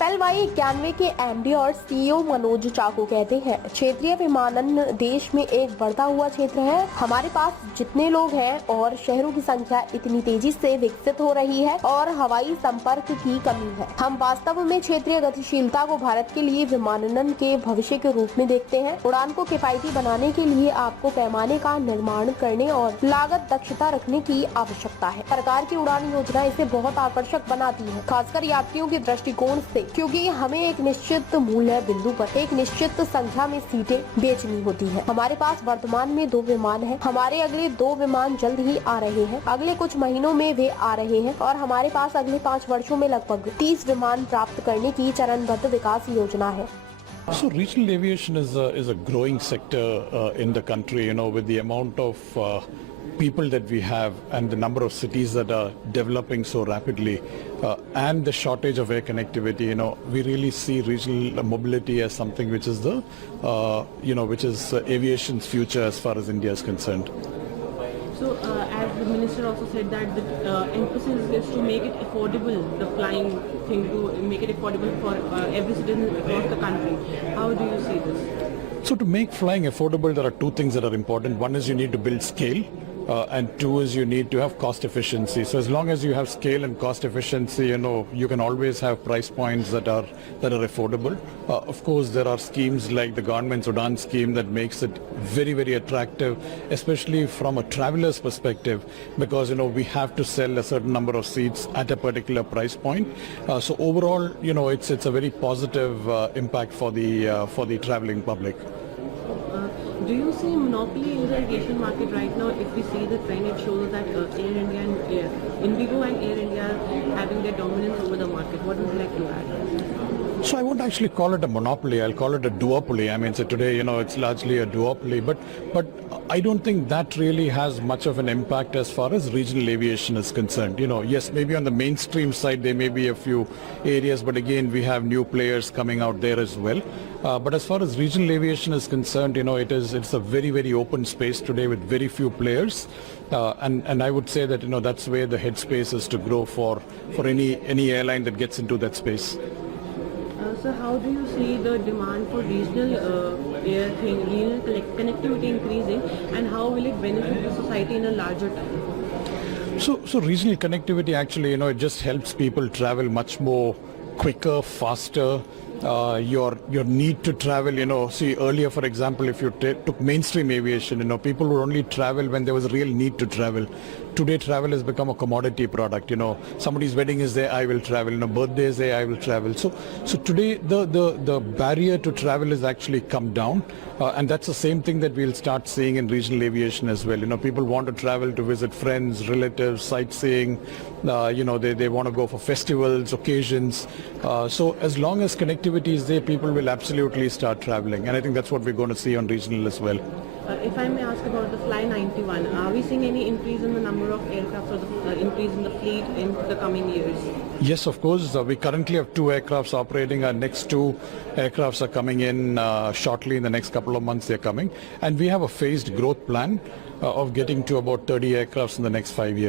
FLY 91 के MD और CEO Manoj चाको कहते हैं, क्षेत्रीय विमानन देश में एक बढ़ता हुआ क्षेत्र है। हमारे पास जितने लोग हैं और शहरों की संख्या इतनी तेजी से विकसित हो रही है और हवाई संपर्क की कमी है, हम वास्तव में क्षेत्रीय गतिशीलता को भारत के लिए विमानन के भविष्य के रूप में देखते हैं। उड़ान को किफायती बनाने के लिए आपको पैमाने का निर्माण करने और लागत दक्षता रखने की आवश्यकता है। सरकार की उड़ान योजना इसे बहुत आकर्षक बनाती है, खासकर यात्रियों के दृष्टिकोण से, क्योंकि हमें एक निश्चित मूल्य बिंदु पर एक निश्चित संख्या में सीटें बेचनी होती है। हमारे पास वर्तमान में 2 विमान हैं। हमारे अगले 2 विमान जल्द ही आ रहे हैं। अगले कुछ महीनों में वे आ रहे हैं और हमारे पास अगले 5 वर्षों में लगभग 30 विमान प्राप्त करने की चरणबद्ध विकास योजना है। So regional aviation is a growing sector in the country, with the amount of people that we have and the number of cities that are developing so rapidly and the shortage of air connectivity, we really see regional mobility as something which is which is aviation's future as far as India is concerned. So, as the minister also said that the emphasis is to make it affordable, the flying thing, to make it affordable for every citizen across the country. How do you see this? So to make flying affordable, there are 2 things that are important. One is you need to build scale. And 2 is you need to have cost efficiency. So as long as you have scale and cost efficiency, you can always have price points that are affordable. Of course, there are schemes like the government's Udan scheme that makes it very, very attractive, especially from a traveler's perspective, because we have to sell a certain number of seats at a particular price point. So overall, it's a very positive impact for the traveling public. Do you see monopoly in the aviation market right now? If we see the trend, it shows that Air India and Indigo and Air India are having their dominance over the market. What would you like to add? So I won't actually call it a monopoly. I'll call it a duopoly. I mean, so today, it's largely a duopoly, but I don't think that really has much of an impact as far as regional aviation is concerned. Yes, maybe on the mainstream side, there may be a few areas, but again, we have new players coming out there as well. But as far as regional aviation is concerned, it's a very, very open space today with very few players. And I would say that, that's where the headspace is to grow for any airline that gets into that space. So how do you see the demand for regional regional connectivity increasing, and how will it benefit the society in a larger time? So regional connectivity actually, it just helps people travel much more quicker, faster. Your need to travel, see earlier, for example, if you took mainstream aviation, people would only travel when there was a real need to travel. Today, travel has become a commodity product. Somebody's wedding is there, I will travel. Birthday is there, I will travel. So today, the barrier to travel has actually come down. And that's the same thing that we'll start seeing in regional aviation as well. People want to travel to visit friends, relatives, sightseeing. They want to go for festivals, occasions. So as long as connectivity is there, people will absolutely start traveling. And I think that's what we're going to see on regional as well. If I may ask about the Fly 91, are we seeing any increase in the number of aircraft or the increase in the fleet in the coming years? Yes, of course. We currently have 2 aircrafts operating. Our next 2 aircrafts are coming in shortly. In the next couple of months, they're coming. And we have a phased growth plan of getting to about 30 aircrafts in the next 5 years.